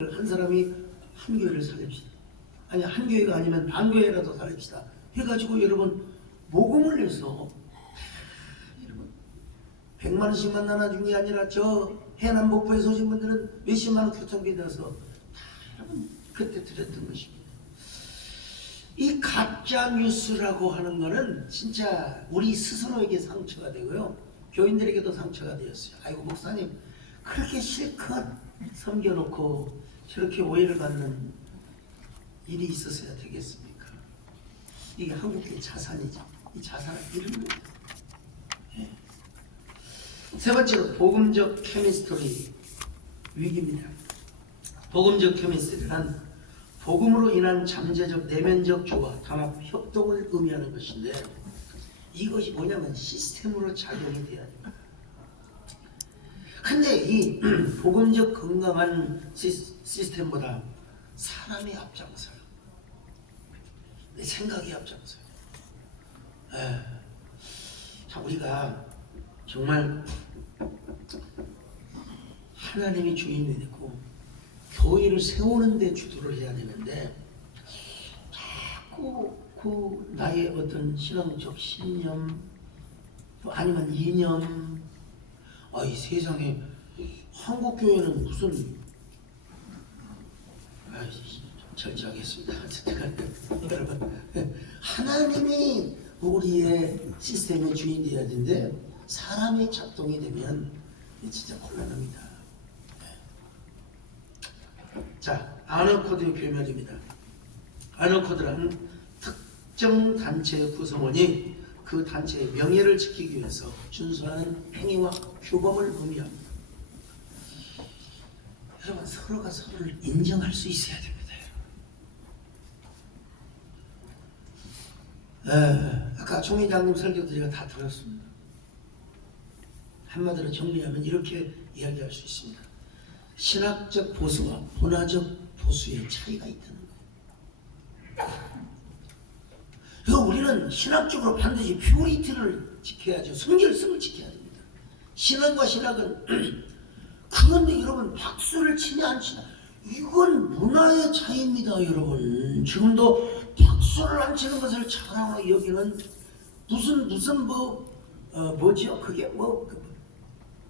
한 사람이 한 교회를 살립시다. 아니 한 교회가 아니면 반 교회라도 살립시다. 해가지고 여러분 모금을 내서 여러분 100만 원씩만 나눠준 게 아니라 저 해남 목포에서 오신 분들은 몇십만 원 교통비 내서 다 여러분 그때 드렸던 것입니다. 이 가짜 뉴스라고 하는 거는 진짜 우리 스스로에게 상처가 되고요. 교인들에게도 상처가 되었어요. 아이고 목사님 그렇게 실컷 섬겨놓고 저렇게 오해를 받는 일이 있었어야 되겠습니까? 이게 한국의 자산이죠. 이 자산을 잃은 거예요. 예. 세 번째로 복음적 케미스트리 위기입니다. 복음적 케미스트리는 복음으로 인한 잠재적 내면적 조화, 단합, 협동을 의미하는 것인데 이것이 뭐냐면 시스템으로 작용이 돼야 됩니다. 근데 이 복음적 건강한 시스템보다 사람이 앞장서요. 내 생각이 앞장서요. 자, 우리가 정말 하나님이 주인이 되고 교회를 세우는 데 주도를 해야 되는데 자꾸 그 나의 어떤 신앙적 신념 또 아니면 이념 이 세상에 한국 교회는 무슨 절제하겠습니다. 여러분 하나님이 우리의 시스템의 주인이 되어야 되는데 사람이 작동이 되면 진짜 곤란합니다. 자, 아너코드의 표면입니다. 아너코드란 특정 단체의 구성원이 그 단체의 명예를 지키기 위해서 준수하는 행위와 규범을 의미합니다. 여러분 서로가 서로를 인정할 수 있어야 됩니다. 아까 총회장님 설교도 제가 다 들었습니다. 한마디로 정리하면 이렇게 이야기할 수 있습니다. 신학적 보수와 문화적 보수의 차이가 있다는 거예요. 우리는 신학적으로 반드시 퓨리티를 지켜야죠. 순결성을 지켜야 됩니다. 신앙과 신학은 그런데 여러분 박수를 치냐 안 치냐 이건 문화의 차이입니다. 여러분 지금도 박수를 안 치는 것을 자랑으로 여기는 무슨 뭐죠? 그게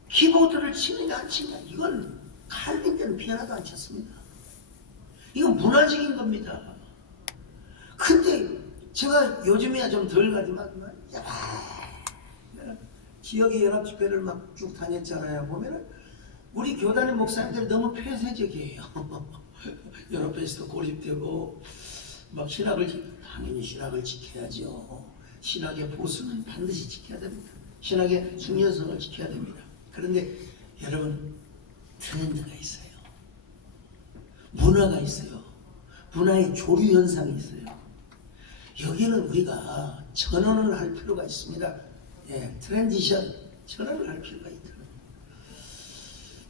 키보드를 치느냐 안 치느냐 이건 칼빈 때는 피아노도 안 쳤습니다. 이건 문화적인 겁니다. 근데 제가 요즘에야 좀 덜 가지만 지역의 연합 집회를 막 쭉 다녔잖아요. 보면은 우리 교단의 목사님들 너무 폐쇄적이에요. 연합회에서 고립되고 막 당연히 신학을 지켜야죠. 신학의 보수는 반드시 지켜야 됩니다. 신학의 중요성을 지켜야 됩니다. 그런데 여러분 트렌드가 있어요. 문화가 있어요. 문화의 조류 현상이 있어요. 여기는 우리가 전환을 할 필요가 있습니다. 트랜지션 전환을 할 필요가 있다.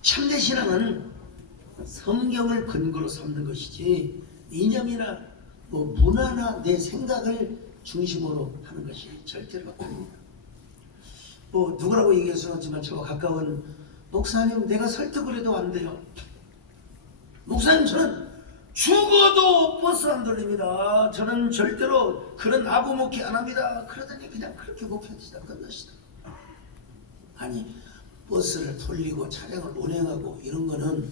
참된 신앙은 성경을 근거로 삼는 것이지 이념이나 문화나 내 생각을 중심으로 하는 것이 절대로 아닙니다. 누구라고 얘기할 수는 없지만 저와 가까운 목사님 내가 설득을 해도 안 돼요. 목사님 저는 죽어도 버스 안 돌립니다. 저는 절대로 그런 아부 목회 안 합니다. 그러더니 그냥 그렇게 목회하시다 끝나시다. 아니 버스를 돌리고 차량을 운행하고 이런 거는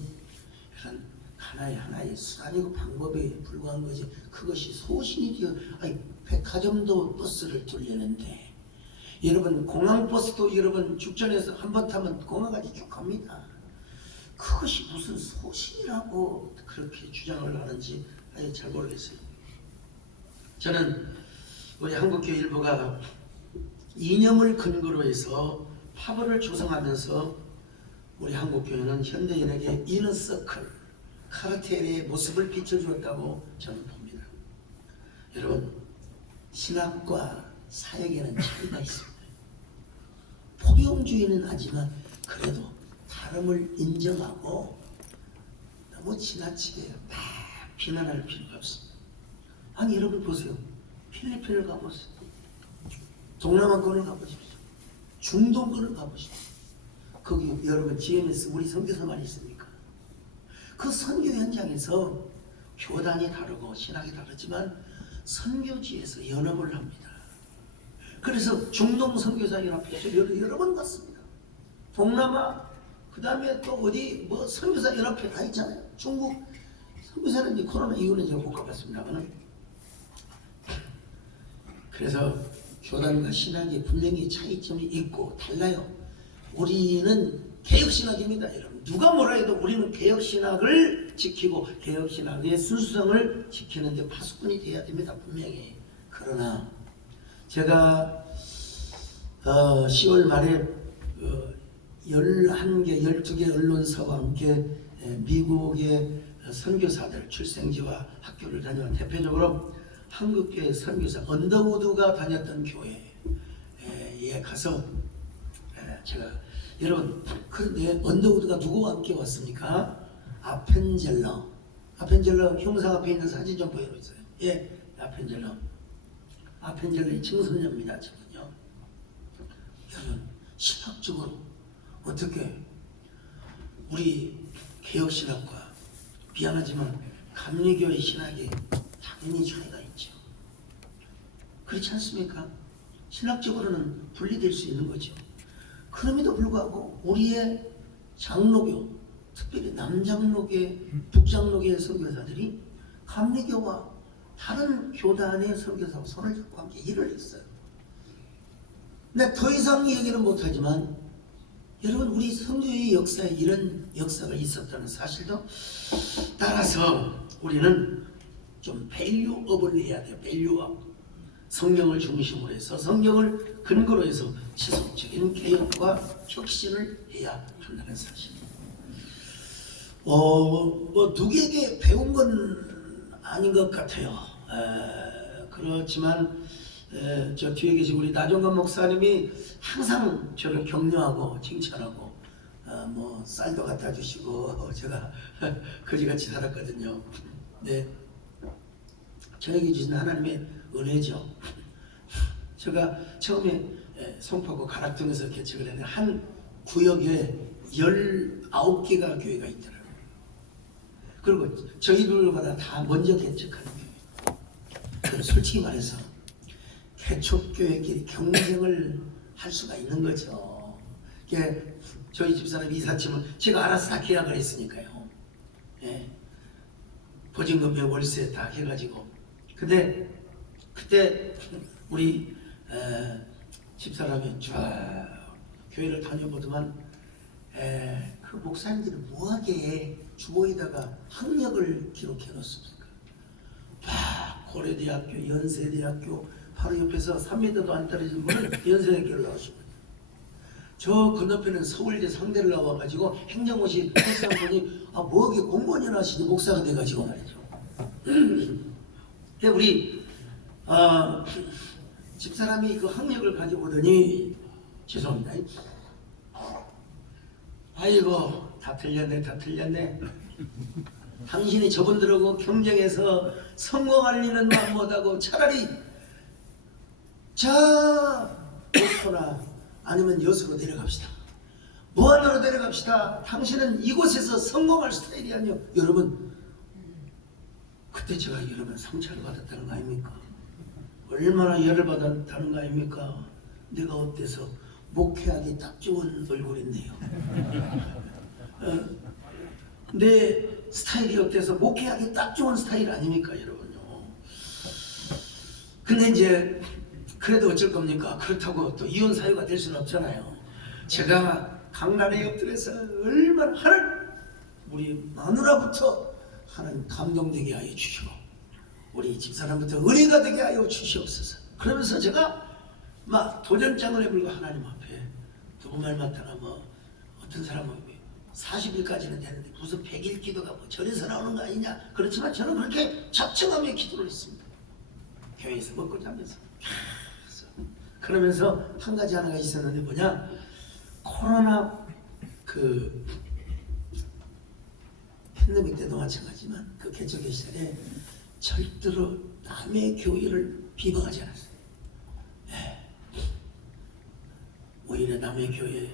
이런 하나의 수단이고 방법에 불과한 거지 그것이 소신이 되어 백화점도 버스를 돌리는데 여러분 공항버스도 여러분 죽전에서 한 번 타면 공항까지 쭉 갑니다. 그것이 무슨 소신이라고 그렇게 주장을 하는지 잘 모르겠어요. 저는 우리 한국교회 일부가 이념을 근거로 해서 파벌을 조성하면서 우리 한국교회는 현대인에게 이너서클, 카르텔의 모습을 비춰주었다고 저는 봅니다. 여러분 신학과 사역에는 차이가 있습니다. 포용주의는 하지만 그래도 다름을 인정하고 너무 지나치게 막 비난할 필요가 없습니다. 아니 여러분 보세요. 필리핀을 가보세요. 동남아권을 가보십시오. 중동권을 가보십시오. 거기 여러분 GMS 우리 선교사만 있습니까? 그 선교 현장에서 교단이 다르고 신학이 다르지만 선교지에서 연합을 합니다. 그래서 중동 선교사연합회에서 여러 번 갔습니다. 동남아, 그 다음에 또 어디 뭐 선교사 연합회 다 있잖아요. 중국 선교사는 코로나 이후는 제가 못 가봤습니다만, 그래서 교단과 신학이 분명히 차이점이 있고 달라요. 우리는 개혁신학입니다. 여러분 누가 뭐라 해도 우리는 개혁신학을 지키고 개혁신학의 순수성을 지키는데 파수꾼이 돼야 됩니다. 분명히. 그러나 제가 10월 말에 11개, 12개 언론사와 함께 미국의 선교사들 출생지와 학교를 다녀온 대표적으로 한국교회 선교사 언더우드가 다녔던 교회에 가서 제가 여러분 그런데 언더우드가 누구와 함께 왔습니까? 아펜젤러 형상 앞에 있는 사진 좀 보여주세요. 예, 아펜젤러의 청소년입니다. 지금요. 여러분 신학적으로 어떻게 우리 개혁신학과 미안하지만 감리교의 신학이 당연히 차이가 있죠. 그렇지 않습니까? 신학적으로는 분리될 수 있는 거죠. 그럼에도 불구하고 우리의 장로교, 특별히 남장로계, 북장로계의 선교사들이 감리교와 다른 교단의 선교사와 손을 잡고 함께 일을 했어요. 근데 더 이상 얘기는 못하지만 여러분 우리 선교의 역사에 이런 역사가 있었다는 사실도 따라서 우리는 좀 밸류업을 해야 돼요. 밸류업. 성경을 중심으로 해서 성경을 근거로 해서 지속적인 개혁과 혁신을 해야 한다는 사실. 뭐 누구에게 배운 건 아닌 것 같아요. 그렇지만 저 뒤에 계신 우리 나종건 목사님이 항상 저를 격려하고 칭찬하고 뭐 쌀도 갖다 주시고 제가 거지같이 살았거든요. 네, 저에게 주신 하나님의 은혜죠. 제가 처음에 송파구 가락동에서 개척을 했는데 한 구역에 19개가 교회가 있더라고요. 그리고 저희들보다 다 먼저 개척한 교회. 솔직히 말해서 개척교회끼리 경쟁을 할 수가 있는 거죠. 저희 집사람 이삿짐을 제가 알아서 다 계약을 했으니까요. 예. 보증금에 월세 다 해가지고. 근데 그때 우리 집사람이 쫙 교회를 다녀보더만 그 목사님들이 뭐하게 주보에다가 학력을 기록해 놓습니까? 막 고려대학교, 연세대학교 바로 옆에서 3m도 안 떨어진 분은 연세대학교를 나오시고 저 건너편은 서울대 상대를 나와가지고 행정고시 패스한 분이 뭐하게 공무원이나 하시니 목사가 돼가지고 말이죠. 근데 우리 집사람이 그 학력을 가지고 오더니 죄송합니다. 아이고 다 틀렸네. 당신이 저분들하고 경쟁해서 성공할 일은 막 못하고 차라리 목포나 아니면 여수로 내려갑시다. 무안으로 내려갑시다. 당신은 이곳에서 성공할 스타일이 아니요. 여러분 그때 제가 여러분 상처를 받았다는 거 아닙니까? 얼마나 열을 받았다는 거 아닙니까? 내가 어때서 목회하기 딱 좋은 얼굴인데요. 내 스타일이 어때서 목회하기 딱 좋은 스타일 아닙니까 여러분요. 근데 이제 그래도 어쩔 겁니까? 그렇다고 또 이혼 사유가 될 수는 없잖아요. 제가 강단에 엎드려서 얼마나 우리 마누라부터 하나님 감동되게 하여 주시고 우리 집사람부터 은혜가 되게 하여 주시옵소서. 그러면서 제가 막 도전장을 해불고 하나님 앞에 누구 말 맞다나 뭐 어떤 사람은 40일까지는 되는데 무슨 100일 기도가 뭐 절에서 나오는 거 아니냐. 그렇지만 저는 그렇게 작정하며 기도를 했습니다. 교회에서 먹고 자면서 그러면서 한 가지 하나가 있었는데 뭐냐, 코로나 그 팬데믹 때도 마찬가지지만 그 개척의 시절에 절대로 남의 교회를 비방하지 않았어요. 오히려 남의 교회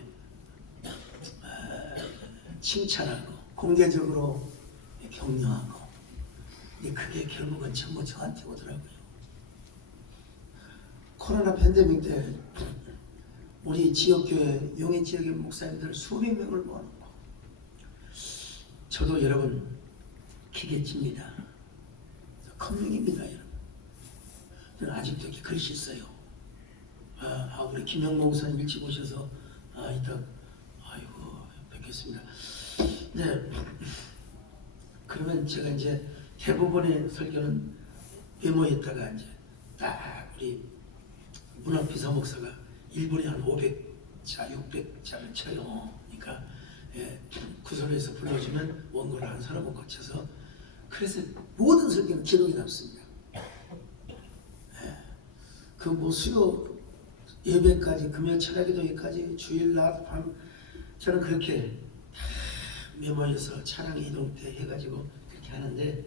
칭찬하고 공개적으로 격려하고. 근데 그게 결국은 전부 저한테 오더라고요. 코로나 팬데믹 때 우리 지역교회 용인 지역의 목사님들 수백 명을 모아놓고 저도 여러분 기계집니다. 컴맹입니다 여러분. 저는 아직도 이렇게 글씨 써요. 우리 김영모 목사님 일찍 오셔서 이따 아이고 뵙겠습니다. 네. 그러면 제가 이제 대부분의 설교는 메모했다가 이제 딱 우리 문학비서 목사가 1분에 한 500자, 600자를 쳐요. 그러니까 구설에서 불러주면 원고를 한 사람을 거쳐서 그래서 모든 설교는 기록이 남습니다. 그 뭐 수요 예배까지 금요 철야기도회까지 주일 낮 밤 저는 그렇게 메모해서 차량 이동 때 해가지고 그렇게 하는데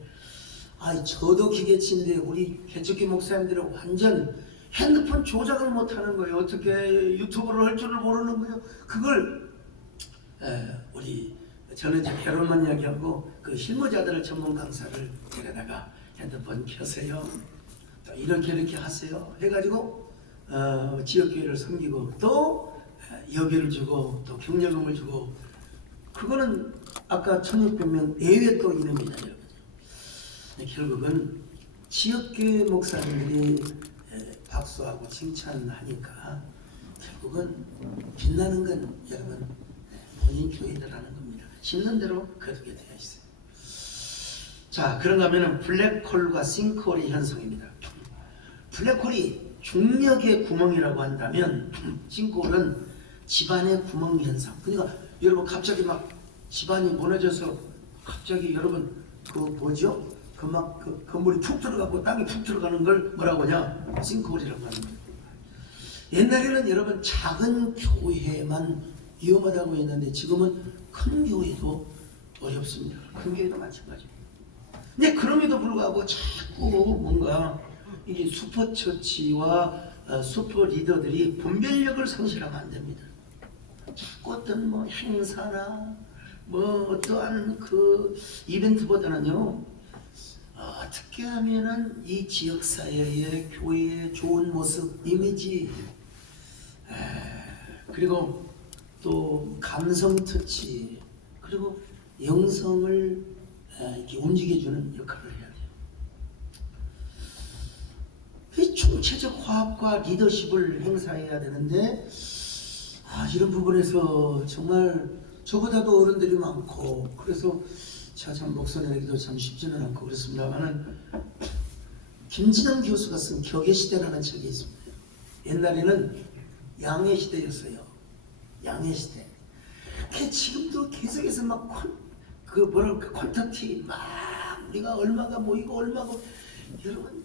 저도 기계치인데 우리 개척기 목사님들은 완전 핸드폰 조작을 못하는 거예요. 어떻게 유튜브를 할 줄을 모르는 거예요. 그걸 저는 이제 결혼만 이야기하고 그 실무자들을 전문 강사를 데려다가 핸드폰 켜세요. 또 이렇게 하세요. 해가지고 지역교회를 섬기고 또 여비를 주고 또 경력금을 주고 그거는 아까 1600명 내외 또 이름이다 여러분. 결국은 지역교회 목사님들이 박수하고 칭찬하니까 결국은 빛나는 건 여러분 본인 교회들하는 겁니다. 심는 대로 거두게 되어 있어요. 자, 그런가 하면 블랙홀과 싱크홀의 현상입니다. 블랙홀이 중력의 구멍이라고 한다면 싱크홀은 집안의 구멍 현상. 그러니까 여러분 갑자기 막 집안이 무너져서 갑자기 여러분 그 뭐죠? 그 건물이 푹 들어가고 땅이 푹 들어가는 걸 뭐라고 하냐? 싱크홀이라고 하는 거예요. 옛날에는 여러분 작은 교회만 위험하다고 했는데 지금은 큰 교회도 어렵습니다. 큰 교회도 마찬가지입니다. 근데 그럼에도 불구하고 자꾸 뭔가 이게 슈퍼처치와 슈퍼 리더들이 분별력을 상실하면 안 됩니다. 자꾸 어떤 뭐 행사나 뭐 어떠한 그 이벤트보다는요, 어떻게 하면은 이 지역사회의 교회의 좋은 모습, 이미지, 그리고 또 감성 터치, 그리고 영성을 이렇게 움직여주는 역할을 해야 돼요. 이 총체적 화합과 리더십을 행사해야 되는데 이런 부분에서 정말 저보다도 어른들이 많고 그래서 제가 참 목소리내기도 참 쉽지는 않고 그렇습니다만은 김진영 교수가 쓴 격의시대라는 책이 있습니다. 옛날에는 양해시대였어요. 양해시대. 지금도 계속해서 막 콘텐츠 막 우리가 얼마가 모이고 얼마고 여러분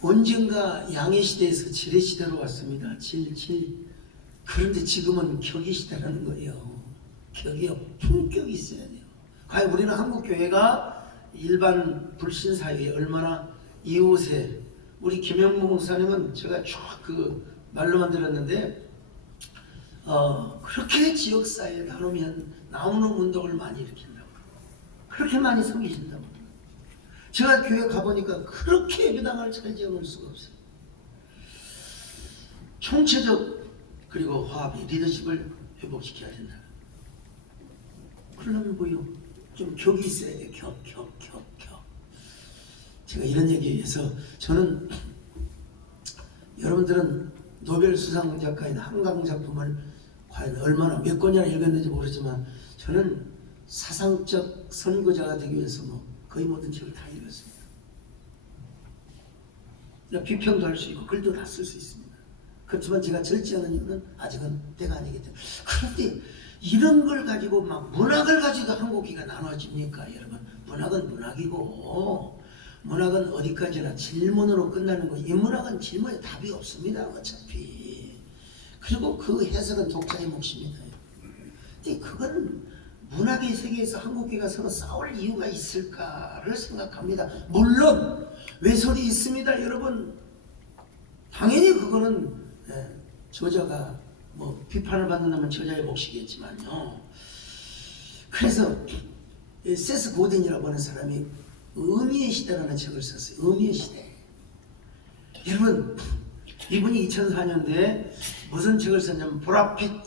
언젠가 양해시대에서 지뢰시대로 왔습니다. 그런데 지금은 격의시대라는 거예요. 격이요. 품격이 있어야 돼요. 과연 우리는 한국교회가 일반 불신사회에 얼마나 이웃에 우리 김영무 목사님은 제가 쭉 그 말로만 들었는데 그렇게 지역사회에 나오는 운동을 많이 일으킨다고 그렇게 많이 섬기신다고 제가 교회 가보니까 그렇게 예배당을 잘 지어놓을 수가 없어요. 총체적 그리고 화합의 리더십을 회복시켜야 된다. 그러려면 뭐요? 좀 격이 있어야 돼요. 격. 제가 이런 얘기에 의해서 저는 여러분들은 노벨 수상 작가인 한강 작품을 과연 얼마나 몇 권이나 읽었는지 모르지만 저는 사상적 선구자가 되기 위해서 거의 모든 책을 다 읽었습니다. 비평도 할 수 있고 글도 다 쓸 수 있습니다. 그렇지만 제가 절제하는 이유는 아직은 때가 아니기 때문에. 그런데 이런 걸 가지고 막 문학을 가지고 한국기가 나눠집니까? 여러분, 문학은 문학이고 문학은 어디까지나 질문으로 끝나는 거. 이 문학은 질문에 답이 없습니다. 어차피. 그리고 그 해석은 독자의 몫입니다. 근데 그건 문학의 세계에서 한국기가 서로 싸울 이유가 있을까를 생각합니다. 물론 외설이 있습니다. 여러분, 당연히 그거는 저자가 비판을 받는다면 저자의 몫이겠지만요. 그래서 세스 고딘이라고 하는 사람이 의미의 시대라는 책을 썼어요. 의미의 시대. 여러분, 이분이 2004년도에 무슨 책을 썼냐면 보라핏소가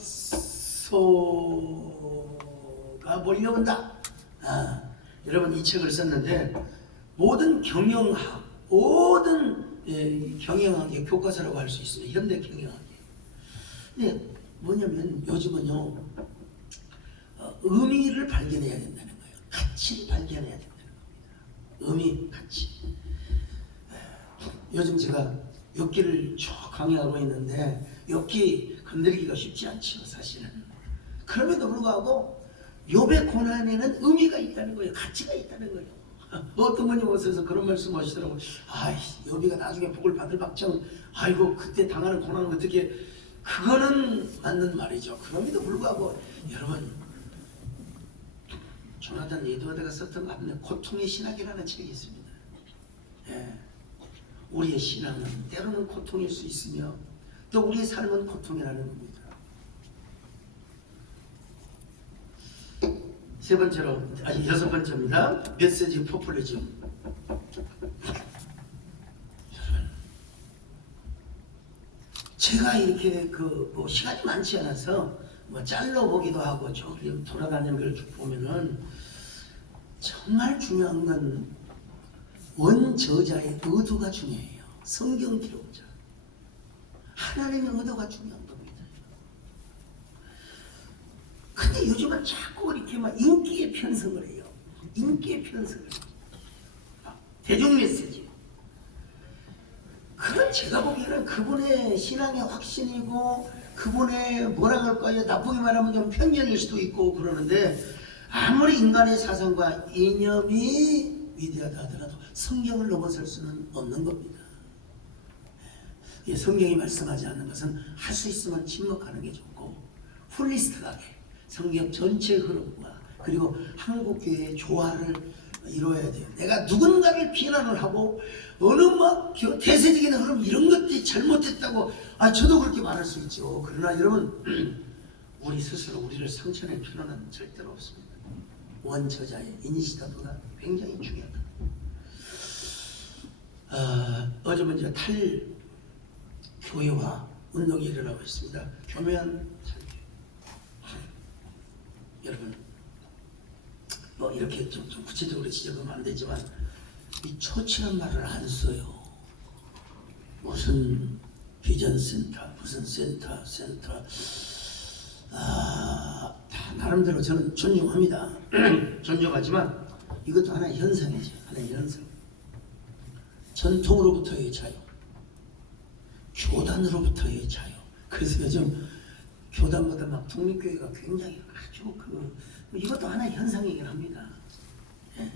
몰려온다. 여러분 이 책을 썼는데 모든 경영학, 모든 경영학의 교과서라고 할 수 있습니다. 현대 경영학이. 근데 뭐냐면 요즘은요 의미를 발견해야 된다는 거예요. 가치를 발견해야 된다는 겁니다. 의미, 가치. 요즘 제가 엽기를 쭉 강의하고 있는데 엽기 건드리기가 쉽지 않죠, 사실은. 그럼에도 불구하고 욥의 고난에는 의미가 있다는 거예요. 가치가 있다는 거예요. 어떤 분이 오셔서 그런 말씀 하시더라고요. 욥이가 나중에 복을 받을 박정, 아이고 그때 당하는 고난은 어떻게, 그거는 맞는 말이죠. 그럼에도 불구하고 여러분, 조나단 에드워드가 썼던 것 같은데 고통의 신학이라는 책이 있습니다. 예. 우리의 신앙은 때로는 고통일 수 있으며 또 우리의 삶은 고통이라는 겁니다. 세 번째로, 여섯 번째입니다. 메시지 포퓰리즘. 제가 이렇게 시간이 많지 않아서 짤로 보기도 하고 저기 돌아다니는 걸 쭉 보면은 정말 중요한 건 원저자의 의도가 중요해요. 성경 기록자. 하나님의 의도가 중요한 겁니다. 근데 요즘은 자꾸 이렇게 막 인기에 편성을 해요. 인기에 편성을 해요. 대중 메시지. 그건 제가 보기에는 그분의 신앙의 확신이고 그분의 뭐라 그럴까요? 나쁘게 말하면 좀 편견일 수도 있고 그러는데 아무리 인간의 사상과 이념이 위대하다 하더라도 성경을 넘어설 수는 없는 겁니다. 성경이 말씀하지 않는 것은 할 수 있으면 침묵하는 게 좋고 홀리스틱하게 성경 전체 흐름과 그리고 한국교회의 조화를 이루어야 돼요. 내가 누군가를 비난을 하고 어느 대세적인 흐름 이런 것들이 잘못했다고 저도 그렇게 말할 수 있죠. 그러나 여러분 우리 스스로 우리를 상처낼 필요는 절대로 없습니다. 원저자의 이니시타브가 굉장히 중요하다. 어제 먼저 탈교회화 운동이 일어나고 있습니다. 교묘한 탈교회. 여러분 이렇게 좀 구체적으로 지적하면 안 되지만 이 초치란 말을 안 써요. 무슨 비전센터, 무슨 센터 다 나름대로 저는 존중합니다. 존중하지만 이것도 하나의 현상이죠. 하나의 현상. 전통으로부터의 자유, 교단으로부터의 자유. 그래서 요즘 교단보다 막 독립교회가 굉장히 아주 이것도 하나의 현상이긴 합니다. 예.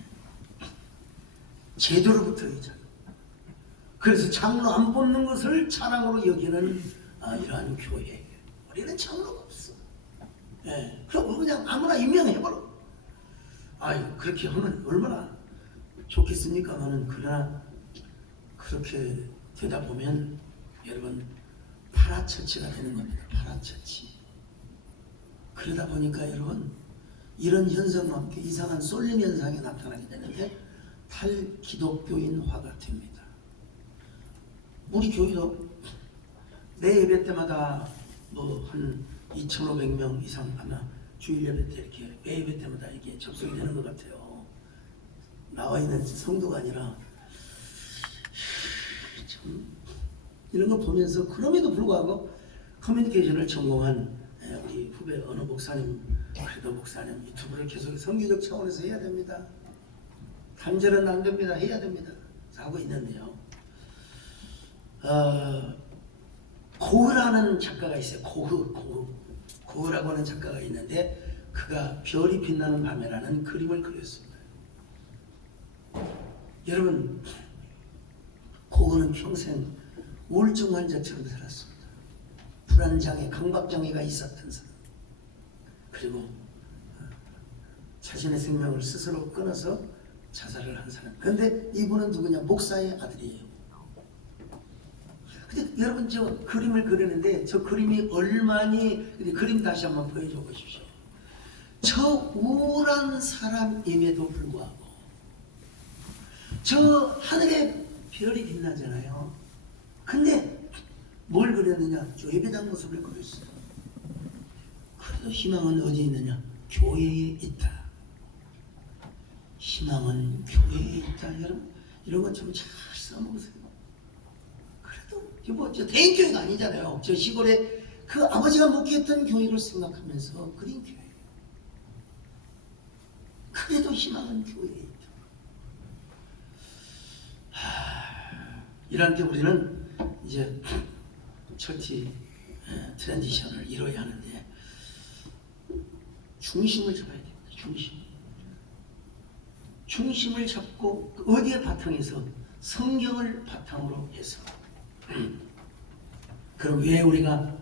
제도로부터의 자유. 그래서 장로 안 뽑는 것을 자랑으로 여기는 이러한 교회. 우리는 장로가 없어. 예. 그럼 그냥 아무나 임명해버려. 그렇게 하면 얼마나 좋겠습니까? 그러나 그렇게 되다 보면 여러분 파라처치가 되는 겁니다. 파라처치. 그러다 보니까 여러분 이런 현상과 함께 이상한 쏠림 현상이 나타나게 되는데 탈기독교인화가 됩니다. 우리 교회도 매 예배 때마다 한 2,500명 이상 아마 주일 예배 때 이렇게 매 예배 때마다 이게 접속이 되는 것 같아요. 나와 있는 성도가 아니라 참 이런 거 보면서 그럼에도 불구하고 커뮤니케이션을 전공한 우리 후배 어느 목사님, 그래도 목사님 유튜브를 계속 성교적 차원에서 해야 됩니다. 간절은 안 됩니다. 해야 됩니다. 하고 있는데요. 고흐라는 작가가 있어요. 고흐라고 하는 작가가 있는데 그가 별이 빛나는 밤에라는 그림을 그렸습니다. 여러분 고흐는 평생 우울증 환자처럼 살았습니다. 불안장애, 강박장애가 있었던 사람. 그리고 자신의 생명을 스스로 끊어서 자살을 한 사람. 그런데 이분은 누구냐? 목사의 아들이에요. 근데 여러분 저 그림을 그리는데 저 그림이 얼마니, 그림 다시 한번 보여줘 보십시오. 저 우울한 사람임에도 불구하고 저 하늘에 별이 빛나잖아요. 근데 뭘 그렸느냐? 예배당 모습을 그렸어요. 그래도 희망은 어디 있느냐? 교회에 있다. 희망은 교회에 있다. 여러분 이런 것 좀 잘 써먹으세요. 그래도 저 대인교회가 아니잖아요. 저 시골에 그 아버지가 목회했던 교회를 생각하면서 그린 교회. 그래도 희망은 교회에 있다. 이럴 때 우리는 이제 철티 트랜지션을 이뤄야 하는데 중심을 잡아야 됩니다. 중심을 잡고 어디에 바탕에서 성경을 바탕으로 해서 그럼 왜 우리가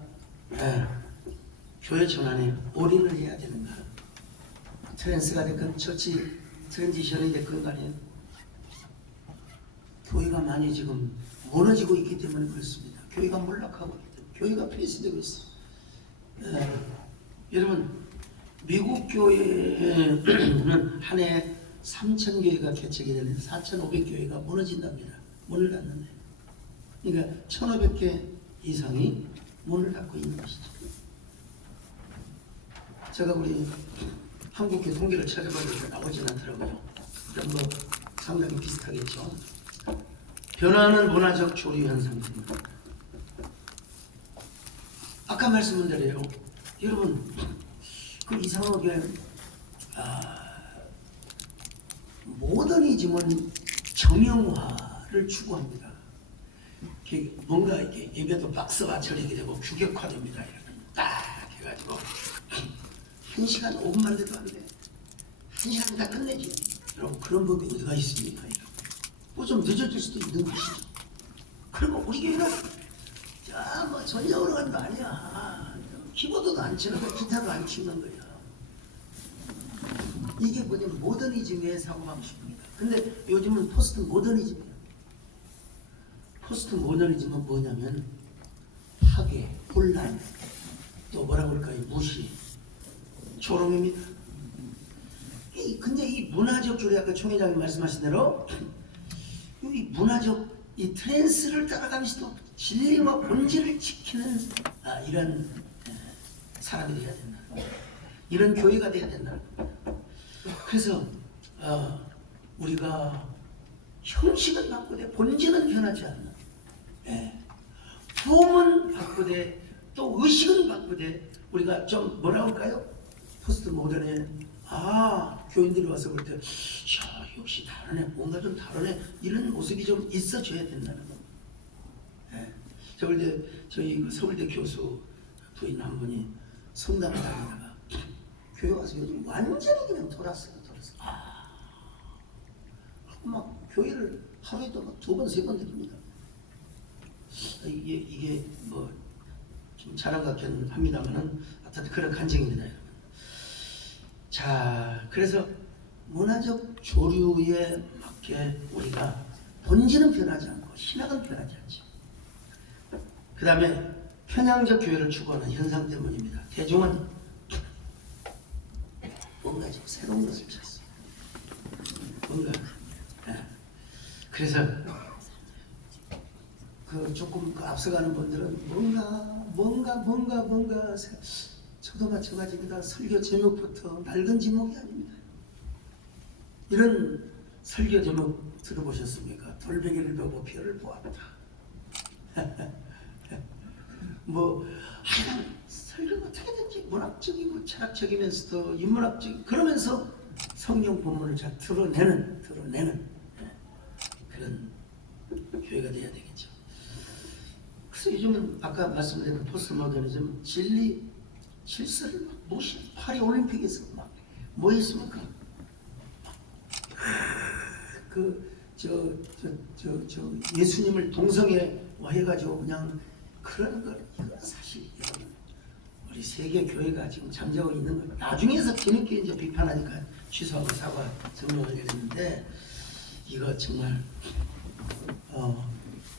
교회 전환에 올인을 해야 되는가? 트랜스가 됐건 처치 트랜지션이 됐건 간에 교회가 많이 지금 무너지고 있기 때문에 그렇습니다. 교회가 몰락하고 있기 때문에 교회가 폐쇄되고 있어요. 여러분 미국 교회는 한 해 3,000교회가 개척이 되는데 4,500교회가 무너진답니다. 문을 닫는데. 그러니까 1,500개 이상이 문을 닫고 있는 것이죠. 제가 우리 한국교 통계를 찾아봤는데 나오진 않더라고요. 그런 거 상당히 비슷하겠죠. 변화하는 문화적 조류 현상입니다. 아까 말씀한 대로요. 여러분 그 이상하게 모더니즘은 정형화를 추구합니다. 뭔가 이렇게 예배도 박스가 처리게 되고 규격화됩니다. 이렇게 딱 해가지고 1시간 5분만 돼도 안 돼. 1시간 다 끝내지. 여러분 그런 법이 어디가 있습니까? 뭐 좀 늦어질 수도 있는 것이죠. 그리고 우리 교회는 뭐 전략으로 가는 거 아니야. 키보드도 안 치는 거야. 기타도 안 치는 거야. 이게 뭐냐면 모더니즘의 사고방식입니다. 근데 요즘은 포스트 모더니즘이에요. 포스트 모더니즘은 뭐냐면 파괴, 혼란, 또 뭐라고 그럴까요? 무시, 조롱입니다. 근데 이 문화적 조리 아까 총회장이 말씀하신 대로 이 문화적 이 트랜스를 따라가면서도 진리와 본질을 지키는 이런 사람이 되어야 된다. 이런 교회가 되어야 된다. 그래서 우리가 형식은 바꾸되 본질은 변하지 않는. 폼은 바꾸되 또 의식은 바꾸되 우리가 좀 뭐라고 할까요? 포스트 모던에 교인들이 와서 볼 때 야 역시 다르네, 뭔가 좀 다르네, 이런 모습이 좀 있어줘야 된다는 거. 저 그때 저희 그 서울대 교수 부인 한 분이 성당을 다니다가 교회 와서 요즘 완전히 그냥 돌았어요. 막 교회를 하루에도 막 2번, 3번 드립니다. 이게 뭐 좀 자랑 같긴 합니다만은 하여튼 그런 간증입니다, 여러분. 자, 그래서 문화적 조류에 맞게 우리가 본질은 변하지 않고 신학은 변하지 않죠. 그 다음에 편향적 교회를 추구하는 현상 때문입니다. 대중은 뭔가 좀 새로운 것을 찾습니다. 뭔가. 그래서 조금 앞서가는 분들은 뭔가 저도 마찬가지입니다. 설교 제목부터 낡은 제목이 아닙니다. 이런 설교 제목 들어보셨습니까? 돌베개를 보고 별을 보았다. 하여간 설교는 어떻게든지 문학적이고 철학적이면서도 인문학적 그러면서 성경 본문을 잘 드러내는 그런 교회가 돼야 되겠죠. 그래서 요즘은 아까 말씀드린 포스트 모더니즘 진리 질서를 무시. 파리 올림픽에서 뭐 했습니까? 예수님을 동성애 해가지고 그냥 그런 걸 이건 사실 우리 세계 교회가 지금 잠재고 있는 걸 나중에서 뒤늦게 이제 비판하니까 취소하고 사과 성명을 내렸는데 이거 정말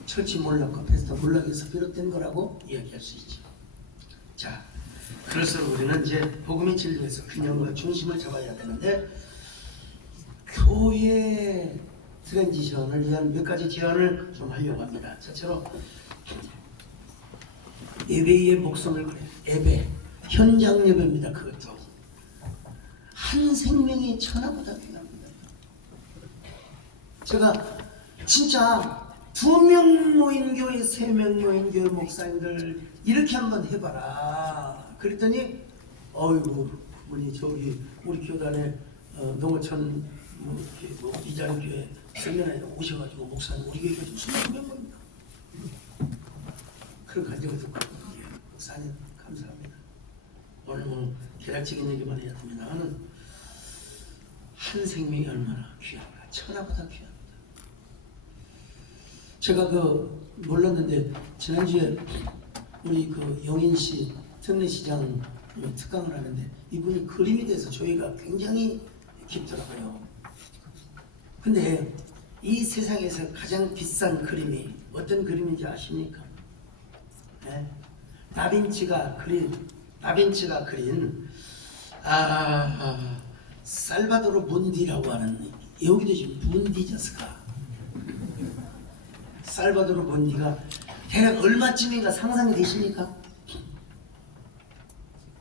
처치 몰락과 페스타 몰락에서 비롯된 거라고 이야기할 수 있죠. 자, 그럴수록 우리는 이제 복음의 진리에서 균형과 중심을 잡아야 되는데, 교회 트랜지션을 위한 몇 가지 제안을 좀 하려고 합니다. 첫째로 예배의 목숨을 걸어요. 예배, 현장 예배입니다. 그것도 한 생명이 천하보다 귀합니다. 제가 진짜 2명 모인 교회, 3명 모인 교회 목사님들 이렇게 한번 해봐라. 그랬더니 어이구 그분이 저기 우리 교단에 농어촌 이장 교회 세미나에 오셔가지고 목사님 우리 교회 좀 20명입니다. 그런 간증을 듣고 목사님 감사합니다. 오늘 뭐 개략적인 얘기만 해야 됩니다. 나는 한 생명이 얼마나 귀한가. 천하보다 귀합니다. 제가 몰랐는데 지난주에 우리 영인시 특례시장 특강을 하는데 이분이 그림에 대해서 저희가 굉장히 깊더라고요. 근데 이 세상에서 가장 비싼 그림이 어떤 그림인지 아십니까? 네? 다빈치가 그린 살바도르 문디라고 하는, 여기도 지금 문디저스가 살바도르 문디가 대략 얼마쯤인가 상상이 되십니까?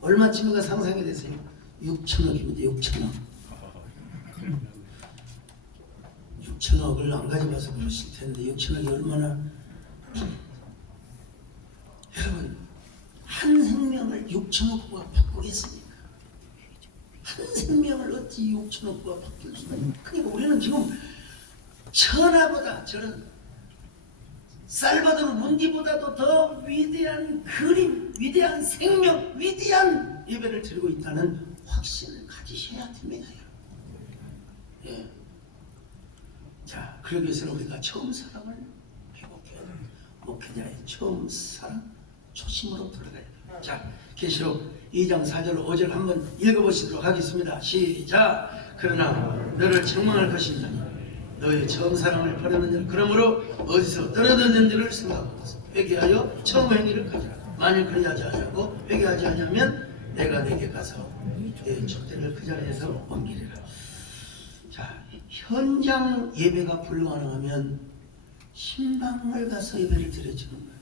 얼마쯤인가 상상이 되세요? 6천억입니다. 6천억. 6천억을 안 가져가서 그러실 텐데 6천억이 얼마나. 여러분, 한 생명을 6천억과 바꾸겠습니까? 한 생명을 어찌 6천억과 바뀔 수가 있나? 그러니까 우리는 지금 천하보다 저런 살바도르 문디보다도 더 위대한 그림, 위대한 생명, 위대한 예배를 드리고 있다는 확신을 가지셔야 됩니다. 예. 자, 그러기 위해서는 우리가 처음 사랑을 회복해야 됩니다. 목회자의 처음 사랑, 초심으로 돌아가야 됩니다. 자, 계시록 2장 4절 5절 한번 읽어보시도록 하겠습니다. 시작. 그러나 너를 책망할 것이니 너의 처음 사랑을 버렸느니라. 그러므로 어디서 떨어졌는지를 생각하고 회개하여 처음 행위를 가져라. 만일 그리하지 아니하고 회개하지 아니하면 내가 내게 가서 내 촛대를 그 자리에서 옮기리라. 자, 현장 예배가 불가능하면 신방을 가서 예배를 드려주는 거예요.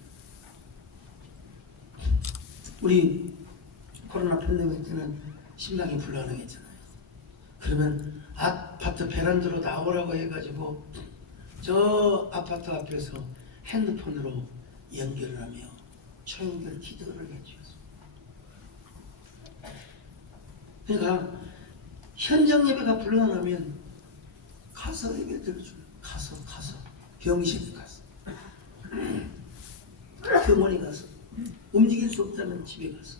우리 코로나 팬데믹 때는 신방이 불가능했잖아요. 그러면 아파트 베란다로 나오라고 해가지고 저 아파트 앞에서 핸드폰으로 연결을 하며 초연결 기도를 해주었습니다. 그러니까 현장 예배가 불가능하면 가서 예배 드려줘요. 가서 병실에 가서 병원에 가서 움직일 수 없다면 집에 가서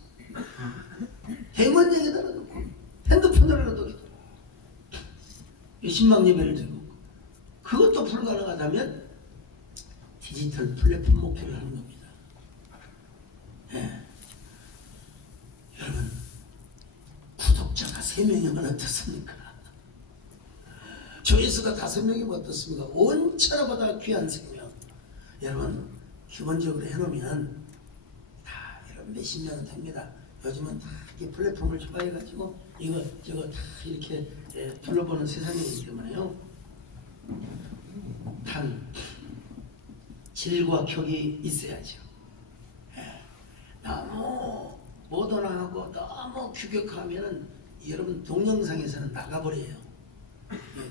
대문역에다가 놓고 핸드폰으로라도 신방 예배를 드리고, 그것도 불가능하다면 디지털 플랫폼 목표를 하는 겁니다. 예. 여러분, 구독자가 3명이면 어떻습니까? 조회수가 5명이면 어떻습니까? 온천하보다 귀한 생명. 여러분, 기본적으로 해놓으면 다 여러분 몇십 년은 됩니다. 요즘은 다 이렇게 플랫폼을 좋아해가지고 이거 저거 다 이렇게 둘러보는 세상이기 때문에요. 단 질과 격이 있어야죠. 너무 모던하고 너무 규격하면은 여러분 동영상에서는 나가버려요.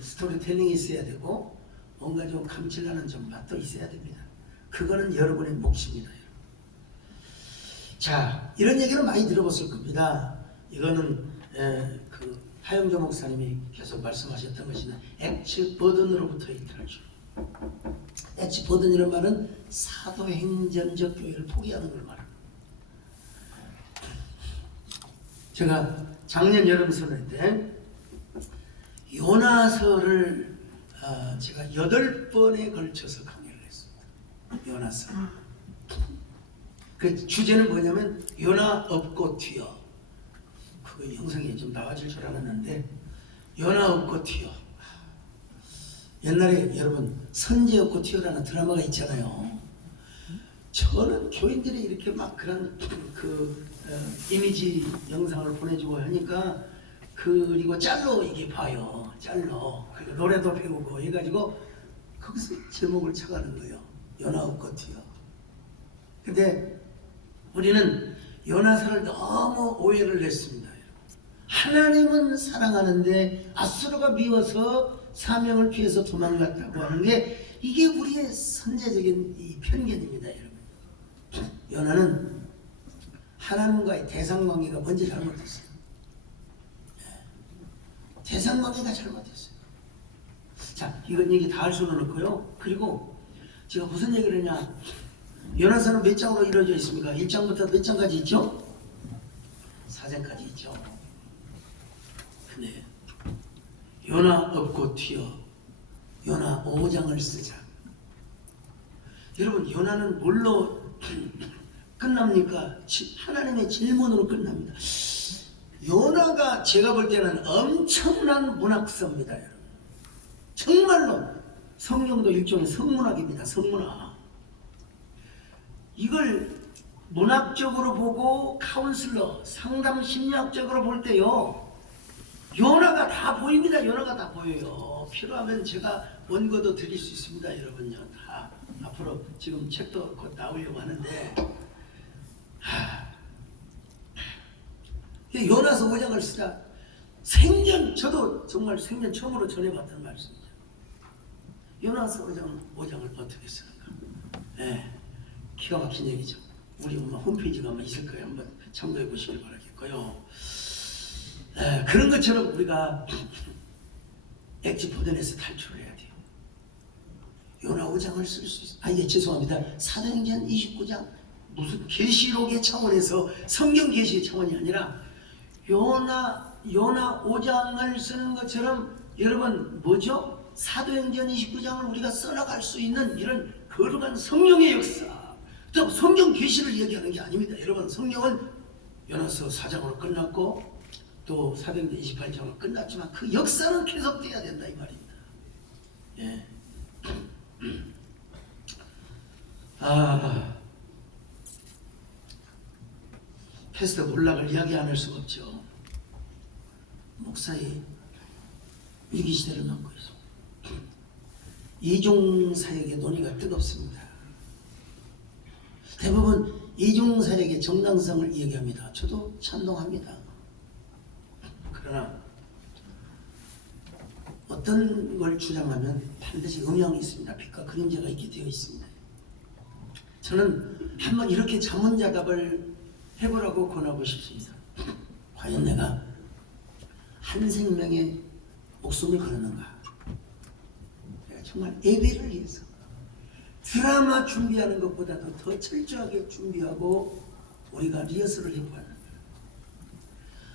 스토리텔링이 있어야 되고 뭔가 좀 감칠나는 좀 맛도 있어야 됩니다. 그거는 여러분의 몫입니다. 자, 이런 얘기를 많이 들어봤을 겁니다. 이거는 하영조 목사님이 계속 말씀하셨던 것이나 엑츠 버든으로부터의 탈출. 엑츠 버든이라는 말은 사도행전적 교회를 포기하는 걸 말합니다. 제가 작년 여름 설날 때 요나서를 제가 8번에 걸쳐서 강의를 했습니다. 요나서. 그 주제는 뭐냐면 요나 없고 튀어. 그 영상이 좀 나와질 줄 알았는데 요나 없고 튀어. 옛날에 여러분 선제 없고 튀어라는 드라마가 있잖아요. 저는 교인들이 이렇게 막 그런 이미지 영상을 보내주고 하니까 그리고 짤로 이게 봐요. 짤로. 그리고 노래도 배우고 해가지고 거기서 제목을 쳐가는 거예요. 요나옥꽃이요. 근데 우리는 요나서를 너무 오해를 했습니다. 하나님은 사랑하는데 아수르가 미워서 사명을 피해서 도망갔다고 하는 게 이게 우리의 선제적인 이 편견입니다, 여러분. 요나는 하나님과의 대상관계가 먼저 잘못됐어요. 대상관계가 잘못됐어요. 자, 이건 얘기 다 할 수는 없고요. 그리고 제가 무슨 얘기를 했냐? 요나서는 몇 장으로 이루어져 있습니까? 1장부터 몇 장까지 있죠? 4장까지 있죠. 근데 요나 없고 튀어 요나 5장을 쓰자. 여러분, 요나는 뭘로 끝납니까? 하나님의 질문으로 끝납니다. 요나가 제가 볼 때는 엄청난 문학서입니다, 여러분. 정말로 성경도 일종의 성문학입니다. 성문학. 이걸 문학적으로 보고 카운슬러, 상담 심리학적으로 볼 때요, 요나가 다 보입니다. 요나가 다 보여요. 필요하면 제가 원고도 드릴 수 있습니다, 여러분요. 다 앞으로 지금 책도 곧 나오려고 하는데, 요나서 5장을 쓰자. 생전 저도 정말 생전 처음으로 전해봤던 말씀이죠. 요나서 5장을 어떻게 쓰는가? 네, 기가 막힌 얘기죠. 우리 홈페이지가 아마 있을 거예요. 한번 참고해 보시길 바라겠고요. 그런 것처럼 우리가 엑지포전에서 탈출을 해야 돼요. 요나 5장을 쓸 수 있어요. 이게 죄송합니다. 사도행전 29장 무슨 계시록의 차원에서 성경 계시의 차원이 아니라 요나 5장을 쓰는 것처럼 여러분 뭐죠? 사도행전 29장을 우리가 써나갈 수 있는 이런 거룩한 성령의 역사, 또 성경 계시를 얘기하는 게 아닙니다. 여러분, 성경은 요나서 4장으로 끝났고 또 사도행전 28장으로 끝났지만 그 역사는 계속돼야 된다 이 말입니다. 예. 패스터 몰락을 이야기 안 할 수가 없죠. 목사의 위기시대를 맞고 있습니다. 이중사역의 논의가 뜨겁습니다. 대부분 이중사역의 정당성을 이야기합니다. 저도 찬동합니다. 그러나 어떤 걸 주장하면 반드시 음향이 있습니다. 빛과 그림자가 있게 되어 있습니다. 저는 한번 이렇게 자문자답을 해보라고 권하고 싶습니다. 과연 내가 한 생명의 목숨을 걸었는가? 내가 정말 예배를 위해서 드라마 준비하는 것보다도 더 철저하게 준비하고 우리가 리허설을 해보았는가?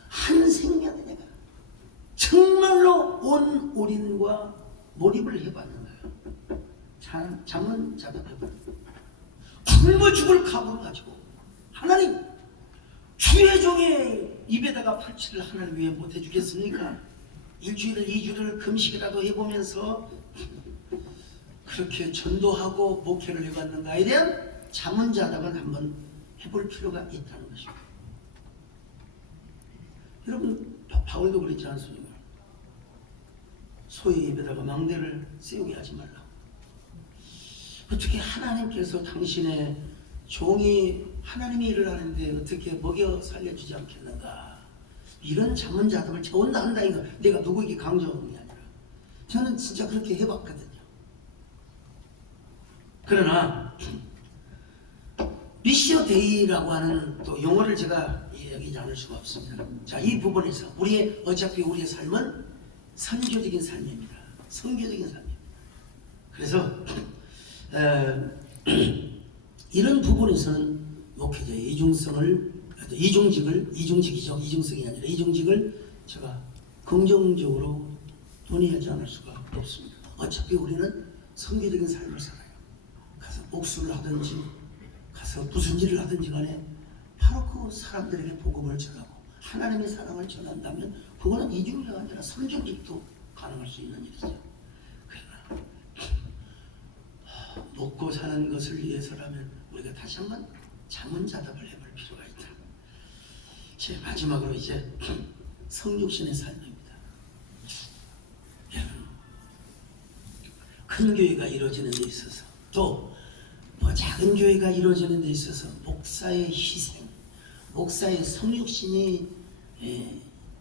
한 생명에 내가 정말로 온 올인과 몰입을 해봤는가? 자문자답해봤는가? 굶어 죽을 각오를 가지고 하나님, 주의 종의 입에다가 팔찌를 하나님 왜 못 해주겠습니까? 일주일을 2주를 금식이라도 해보면서 그렇게 전도하고 목회를 해봤는가에 대한 자문자답은 한번 해볼 필요가 있다는 것입니다. 여러분, 바울도 그랬지 않습니까? 소의 입에다가 망대를 세우게 하지 말라. 어떻게 하나님께서 당신의 종이 하나님의 일을 하는데 어떻게 먹여 살려주지 않겠는가? 이런 자문자답을 저 혼자 한다 이거 내가 누구에게 강조하는 게 아니라 저는 진짜 그렇게 해봤거든요. 그러나 미시오 데이라고 하는 또 용어를 제가 이야기하지 않을 수가 없습니다. 자, 이 부분에서 어차피 우리의 삶은 선교적인 삶입니다. 선교적인 삶입니다. 그래서 이런 부분에서는 목회자의 이중직이 아니라 이중직을 제가 긍정적으로 논의하지 않을 수가 없습니다. 어차피 우리는 선교적인 삶을 살아요. 가서 복수를 하든지 가서 무슨 일을 하든지 간에 바로 그 사람들에게 복음을 전하고 하나님의 사랑을 전한다면 그거는 이중직이 아니라 삼중직도 가능할 수 있는 일이죠. 그러나 먹고 사는 것을 위해서라면 우리가 다시 한번 자문자답을 해볼 필요가 있다. 제 마지막으로 이제 성육신의 삶입니다. 여러분, 큰 교회가 이루어지는 데 있어서 또 작은 교회가 이루어지는 데 있어서 목사의 희생, 목사의 성육신이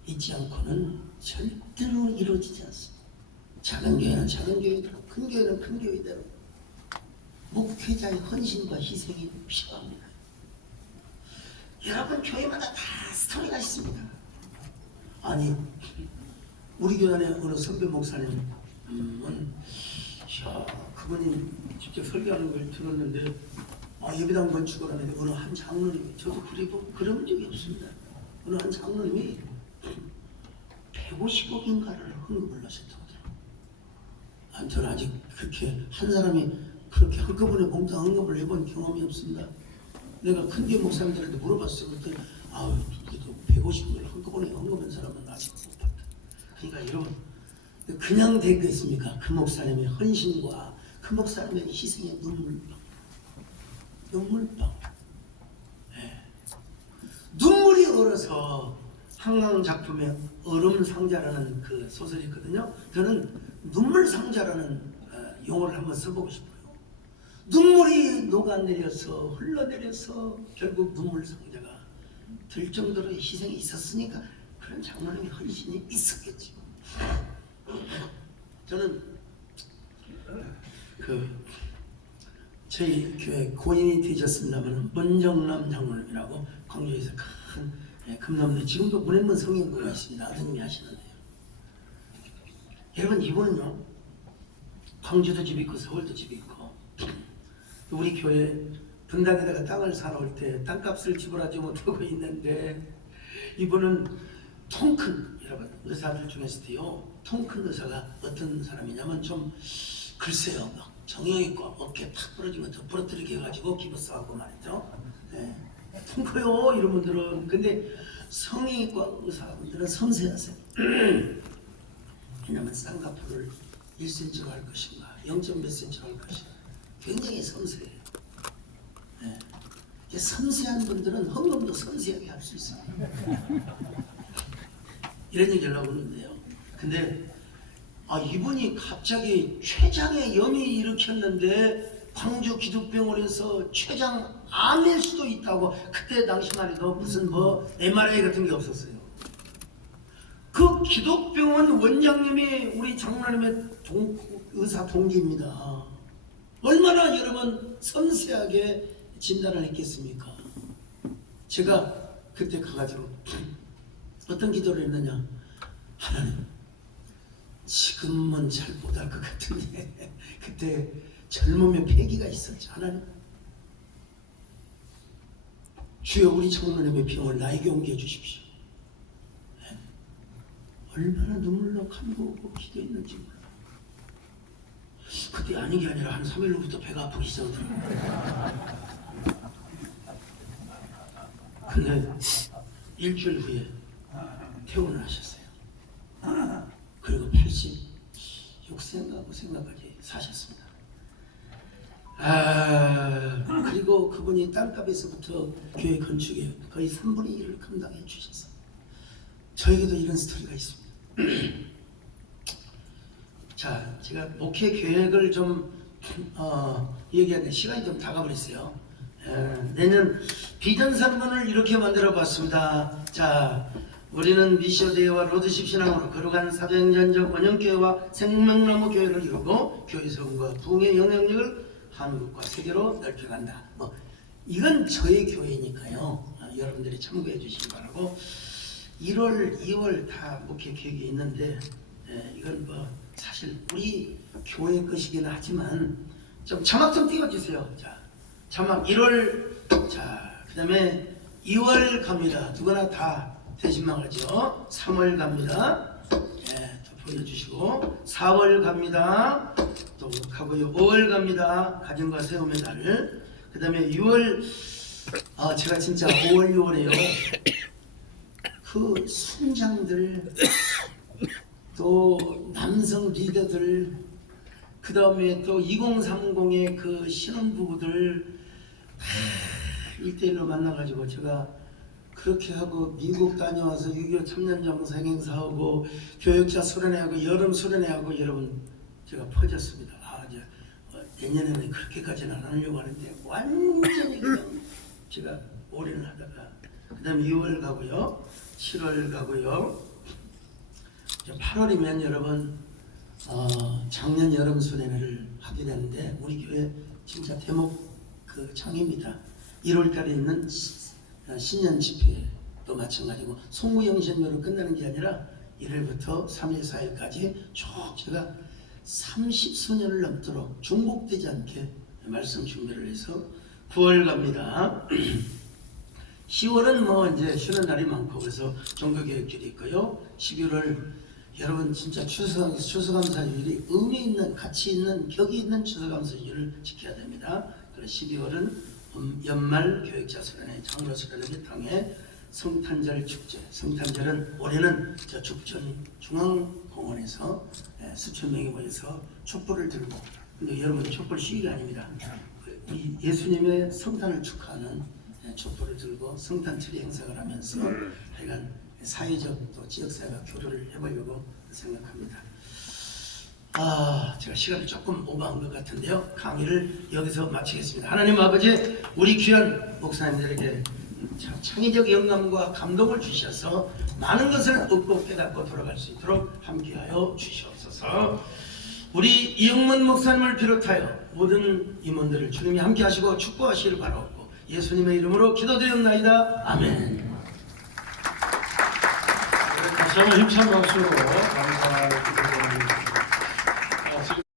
있지 않고는 절대로 이루어지지 않습니다. 작은 교회는 작은 교회대로, 큰 교회는 큰 교회대로 목회자의 헌신과 희생이 필요합니다. 여러분, 교회마다 다 스토리가 있습니다. 아니, 우리 교회 안에 어느 선배 목사님은 그분이 직접 설교하는 걸 들었는데 예배당 건축을 하는데 어느 한 장로님이, 저도 그런 적이 없습니다. 어느 한 장로님이 150억인가를 헌금을 하셨다고 하더라고요. 저는 아직 그렇게 한 사람이 그렇게 한꺼번에 봉사 헌금을 해본 경험이 없습니다. 내가 큰 교회 목사님들한테 물어봤어요. 그때 우리도 150억을 한꺼번에 헌금한 사람은 아직 못 봤다. 그러니까 여러분, 그냥 되겠습니까? 그 목사님의 헌신과 그 목사님의 희생의 눈물방. 네. 눈물이 얼어서 한강 작품의 얼음 상자라는 그 소설이 있거든요. 저는 눈물 상자라는 용어를 한번 써보고 싶어요. 눈물이 녹아내려서 흘러내려서 결국 눈물 상자가 될 정도로 희생이 있었으니까 그런 장로님의 헌신이 있었겠죠. 저는 저희 교회 고인이 되셨습니다만 문정남 장로님이라고 광주에서 큰 금남대, 지금도 문행문 성인고가 있습니다. 아드님이 하시는데요. 여러분, 이분은요, 광주도 집이 있고 서울도 집이 있고, 우리 교회 분당에다가 땅을 사놓을 때 땅값을 지불하지 못하고 있는데, 이분은 통 큰, 여러분, 의사들 중에서도요, 통 큰 의사가 어떤 사람이냐면 좀 글쎄요, 막 정형 있고 어깨 탁 부러지면 더 부러뜨리게 해가지고 기부싸고 말이죠. 네. 통 커요, 이런 분들은. 근데 성형외과 의사분들은 섬세하세요. 왜냐면 쌍꺼풀을 1cm로 할 것인가 0.몇 cm로 할 것인가 굉장히 섬세해요. 네. 섬세한 분들은 헌금도 섬세하게 할 수 있어요. 이런 얘기를 하고 있는데요. 근데 이분이 갑자기 췌장에 염이 일으켰는데 광주 기독병원에서 췌장 암일 수도 있다고, 그때 당시만 해도 무슨 MRI 같은 게 없었어요. 그 기독병원 원장님이 우리 장로님의 의사 동기입니다. 얼마나 여러분 섬세하게 진단을 했겠습니까? 제가 그때 가가지고 어떤 기도를 했느냐, 하나님, 지금은 잘 못할 것 같은데 그때 젊음의 패기가 있었죠. 하나님, 주여 우리 장로님의 병을 나에게 옮겨 주십시오. 네. 얼마나 눈물로 간구하고 기도했는지 몰라. 그때 아닌 게 아니라 한 3일 후부터 배가 아프기 시작하더라고요. 근데 일주일 후에 퇴원을 하셨어요. 그리고 86세인가 9세인가까지 사셨습니다. 그리고 그분이 땅값에서부터 교회 건축에 거의 3분의 1을 감당해 주셨어요. 저에게도 이런 스토리가 있습니다. 자, 제가 목회 계획을 좀 얘기하는데 시간이 좀 다가버렸어요. 내년 비전 3번을 이렇게 만들어 봤습니다. 자, 우리는 미셔대회와 로드십 신앙으로 거룩한 사도행전적 원형교회와 생명나무 교회를 이루고 교회 성과 부흥의 영향력을 한국과 세계로 넓혀간다. 이건 저의 교회니까요. 여러분들이 참고해 주시기 바라고. 1월, 2월 다 목회 계획이 있는데 이건 사실 우리 교회 것이긴 하지만 좀 자막 좀 띄워주세요. 자, 자막 1월, 자, 그 다음에 2월 갑니다. 누구나 다 대신망하죠. 3월 갑니다. 또 보여주시고 4월 갑니다. 또 가고요. 5월 갑니다. 가정과 세움의 달. 그 다음에 6월, 제가 진짜 5월, 6월에요. 그 순장들, 또 남성 리더들, 그 다음에 또 2030의 그 신혼부부들 1대1로 만나가지고 제가 그렇게 하고 미국 다녀와서 6.25 참전정상행사하고 교육자 수련회하고 여름 수련회하고 여러분 제가 퍼졌습니다. 이제 내년에는 그렇게까지는 안 하려고 하는데 완전히 그냥 제가 올인을 하다가 그 다음에 6월 가고요, 7월 가고요, 8월이면 여러분 작년 여름 수련회를 하게 되는데 우리 교회 진짜 대목 그 장입니다. 1월달에 있는 신년 집회도 마찬가지고 송무영신으로 끝나는 게 아니라 1일부터 3일 4일까지 쭉 제가 30수년을 넘도록 중복되지 않게 말씀 준비를 해서 9월 갑니다. 10월은 뭐 이제 쉬는 날이 많고 그래서 종교교육절이 있고요. 11월 여러분 진짜 추수감사주일이 의미 있는 가치 있는 격이 있는 추수감사주일을 지켜야 됩니다. 그래서 12월은 연말 교육자 수련회, 장로 수련회 통해 성탄절 축제. 성탄절은 올해는 저 죽전 중앙공원에서 수천 명이 모여서 촛불을 들고, 근데 여러분 촛불 시위가 아닙니다. 이 예수님의 성탄을 축하하는 촛불을 들고 성탄 트리 행사를 하면서 하여간 사회적 또 지역사회가 교류를 해보려고 생각합니다. 제가 시간을 조금 오버한 것 같은데요. 강의를 여기서 마치겠습니다. 하나님 아버지, 우리 귀한 목사님들에게 창의적 영감과 감동을 주셔서 많은 것을 얻고 깨닫고 돌아갈 수 있도록 함께하여 주시옵소서. 우리 이영문 목사님을 비롯하여 모든 임원들을 주님이 함께하시고 축복하시기를 바라옵고 예수님의 이름으로 기도드렸나이다. 아멘. 다시 한번 힘찬 박수로 감사드립니다.